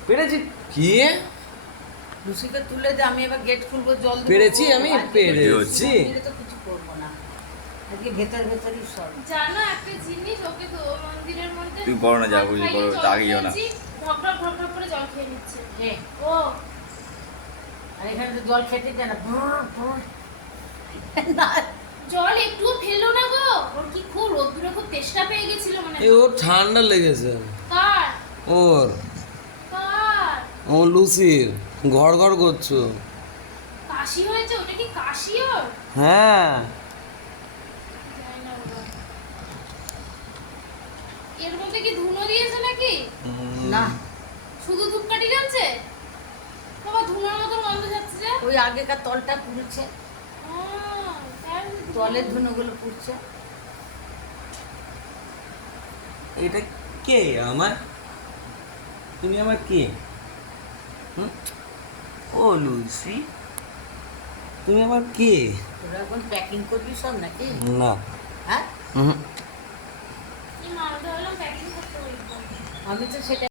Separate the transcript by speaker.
Speaker 1: পেরেছি কি
Speaker 2: লুসিকে তুলে দে, আমি এবার গেট খুলবো, জল দেবো।
Speaker 1: পেরেছি আমি, পেরেছি।
Speaker 2: দিলে তো কিছু করবো না, আজকে ভেতরই সব।
Speaker 3: জানো একটা জিনিস, ওকে তো মন্দিরের মধ্যে
Speaker 4: তুই করো না, যা বুঝি করো, তাকিও না।
Speaker 3: ঢক ঢক ঢক ঢক করে জল খেয়ে নিচ্ছে।
Speaker 2: কে?
Speaker 3: ও
Speaker 2: আর এখানে তো জল খেতে দেয় না, না
Speaker 3: জল একটুও ফেললো না গো। ওর কি খুব রোদ্দুরে খুব তেষ্টা পেয়ে গেছিল মানে।
Speaker 1: এ ওর ঠান্ডা লেগেছে
Speaker 3: কার
Speaker 1: ওর
Speaker 3: কার
Speaker 1: ও লুসির ঘর ঘর করছো
Speaker 3: কাশি হয়েছে? ওটা কি কাশি ওর?
Speaker 1: হ্যাঁ
Speaker 3: জানি না বাবা। এর মধ্যে কি ধুনো দিয়েছে নাকি?
Speaker 2: না,
Speaker 3: শুধু ধূপকাঠি জ্বলছে? বাবা ধুনোর মতো গন্ধ যাচ্ছে যে।
Speaker 2: ওই আগেকার তলটা পুড়ছে,
Speaker 3: তার
Speaker 2: তলের ধুনোগুলো পুড়ছে।
Speaker 1: এটা কে আমার তুমি আমার কে হুম? ও লুসি তুমি আমার কে
Speaker 2: তোরা এখন প্যাকিং করবি সব নাকি?
Speaker 1: না
Speaker 2: হ্যাঁ,
Speaker 1: হুম
Speaker 3: কি মালদা হলাম প্যাকিং করতে বলবো।
Speaker 2: আমি তো সেটা